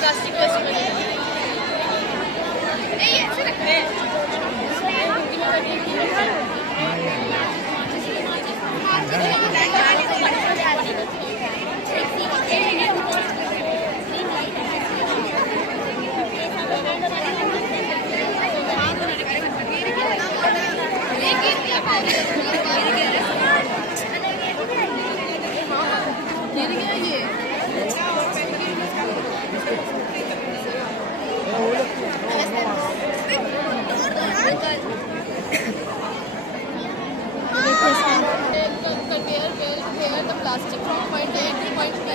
Plastic वैसे where the plastic from point A to point B,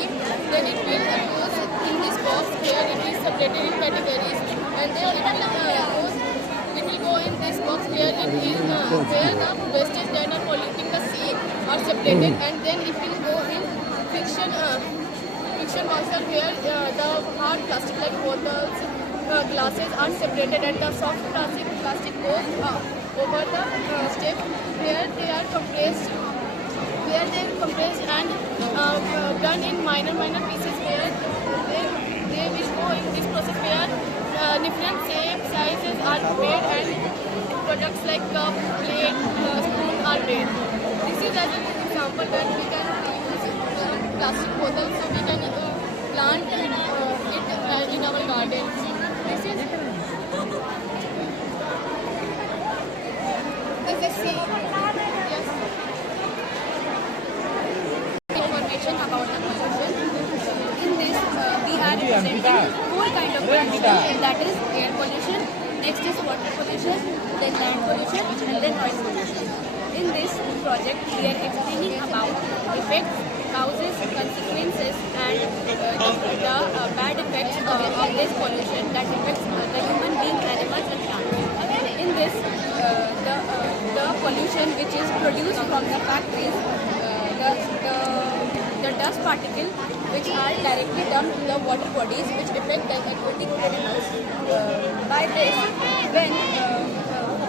then it will goes in this box where it is separated in categories, and then it will go in this box where it is where the wastage that are polluting the sea are separated, and then it will go in friction boxer where the hard plastic like bottles, glasses are separated, and the soft plastic goes over the step where they are compressed and done in minor pieces where they will go in this process where different shapes, sizes are made, and products like cup, plate, spoon are made. This is as an example that we can use plastic bottles, so we can plant it in our garden. This is see. Yes. Information about the pollution. In this, we are presenting four kinds of pollution. That is air pollution. Next is water pollution. Then land pollution, and then noise pollution. In this project, we are explaining about effects, causes, consequences, and the bad effects of this pollution that affects the human beings, animals, and plants. In this, the pollution which is produced from the factories, the dust particles which are directly dumped to the water bodies, which affect the aquatic animals. By this,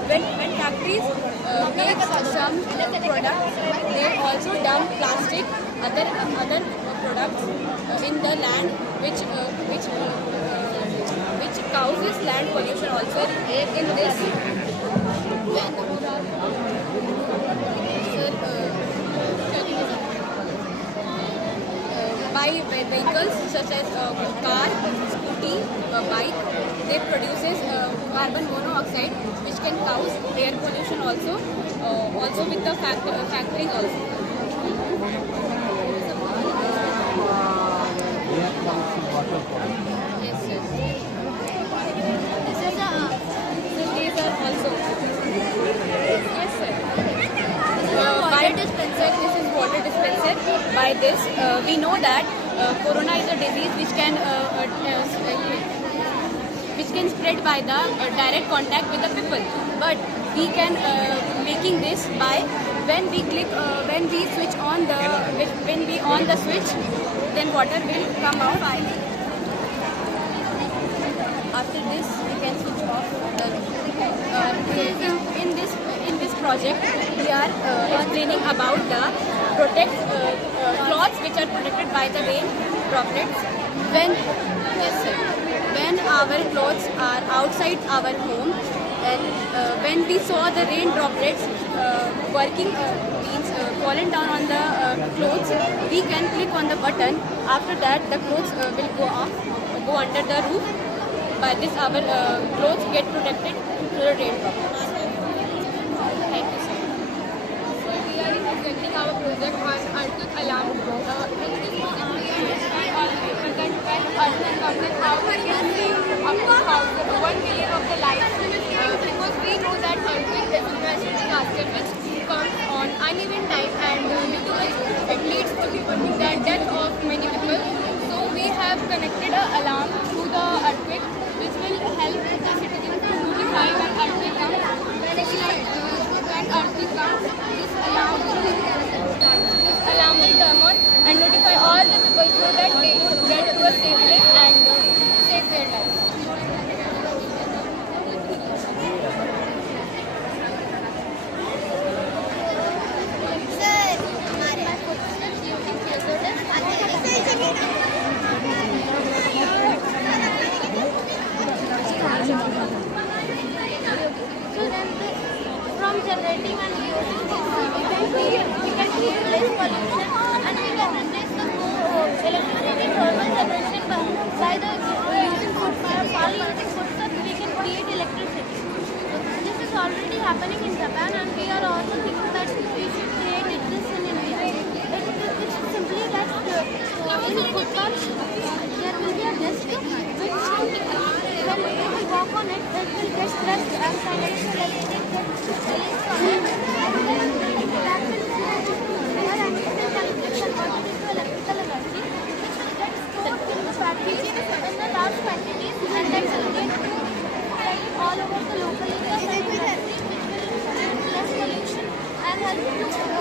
when factories make some products, they also dump plastic, other products in the land, which causes land pollution also. In this, by vehicles such as car, scooty, bike, they produces carbon monoxide, which can cause air pollution also with the factoring also. Yes, sir. These are also. Yes, sir. By dispenser, this is water dispenser. By this, we know that corona is a disease which can spread by the direct contact with the people. But we can making this by when we switch on when we on the switch, then water will come out. After this, we can switch off the. In this project, we are explaining about the cloths which are protected by the rain droplets. When our clothes are outside our home, and when we saw the rain droplets working means falling down on the clothes, we can click on the button. After that, the clothes will go under the roof. By this, our clothes get protected to the rain droplets. Thank you, sir. So we are presenting our project on Arctic Alarm. In this project, we understand how we can save up to 1 million of the lives. Because we know that earthquake is a natural disaster which comes on uneven time, and due to which it leads to the death of many people. So we have connected an alarm to the earthquake, which will help the citizens to So then from generating and using this, we can create less pollution and we can replace the electricity thermal generation by the using wood fire, using wood that we can create electricity. So this is already happening in Japan and we are also thinking that we should create this in India. It is simply that in footpaths there will be a desk which when people walk on it, it will get stressed and financial electricity gets released from it. And then that will their energy can get converted into electrical energy which will get stored in the batteries in the large quantities and then will get spread all over the local areas and industry which will reduce less pollution and help to